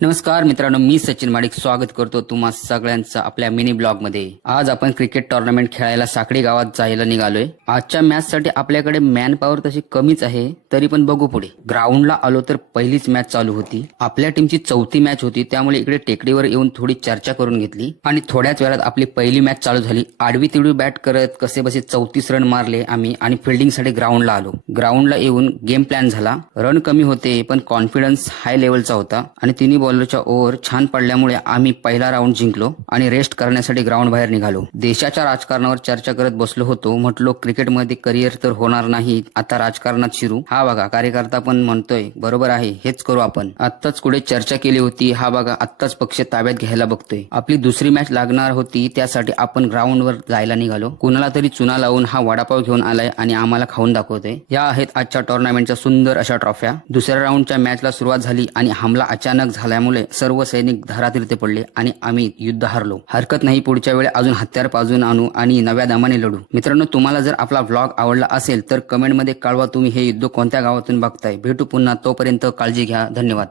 नमस्कार मित्रांनो, मी सचिन माडिक स्वागत करतो तुम्हा सगळ्यांचं आपल्या मिनी ब्लॉग मध्ये। आज आपण क्रिकेट टुर्नामेंट खेळायला साखळी गावात जायला निघालोय। आजच्या मॅच साठी आपल्याकडे मॅन पॉवर तशी कमीच आहे, तरी पण बघू पुढे। ग्राउंडला आलो तर पहिलीच मॅच चालू होती। आपल्या टीमची चौथी मॅच होती, त्यामुळे इकडे टेकडीवर येऊन थोडी चर्चा करून घेतली आणि थोड्याच वेळात आपली पहिली मॅच चालू झाली। आडवी तिडवी बॅट करत कसेबसे 34 रन मारले आम्ही आणि फिल्डिंग साठी ग्राउंडला आलो। ग्राउंडला येऊन गेम प्लॅन झाला। रन कमी होते पण कॉन्फिडन्स हाय लेवलचा होता आणि तिन्ही बॉलरच्या ओव्हर छान पडल्यामुळे आम्ही पहिला राऊंड जिंकलो आणि रेस्ट करण्यासाठी ग्राउंड बाहेर निघालो। देशाच्या राजकारणावर चर्चा करत बसलो होतो। म्हटलो क्रिकेटमध्ये करिअर तर होणार नाही, आता राजकारणात शिरू। हा बघा कार्यकर्ता पण म्हणतोय बरोबर आहे, हेच करू आपण। आत्ताच कुठे चर्चा केली होती, हा बघा आत्ताच पक्ष ताब्यात घ्यायला बघतोय। आपली दुसरी मॅच लागणार होती, त्यासाठी आपण ग्राउंडवर जायला निघालो। कुणाला तरी चुना लावून हा वडापाव घेऊन आलाय आणि आम्हाला खाऊन दाखवतोय। या आहेत आजच्या टुर्नामेंटच्या सुंदर अशा ट्रॉफ्या। दुसऱ्या राऊंडच्या मॅचला सुरुवात झाली आणि हमला अचानक झाल्यामुळे सर्व सैनिक धारातीर्थी पडले आणि आम्ही युद्ध हारलो। हरकत नाही, पुढच्या वेळी अजून हत्यार पाजून आणू आणि नव्या दमाने लढू। मित्रांनो, तुम्हाला जर आपला व्लॉग आवडला असेल तर कमेंट मध्ये कळवा तुम्ही हे युद्ध कोणत्या गावातून बघताय। भेटू पुन्हा, तोपर्यंत काळजी घ्या। धन्यवाद।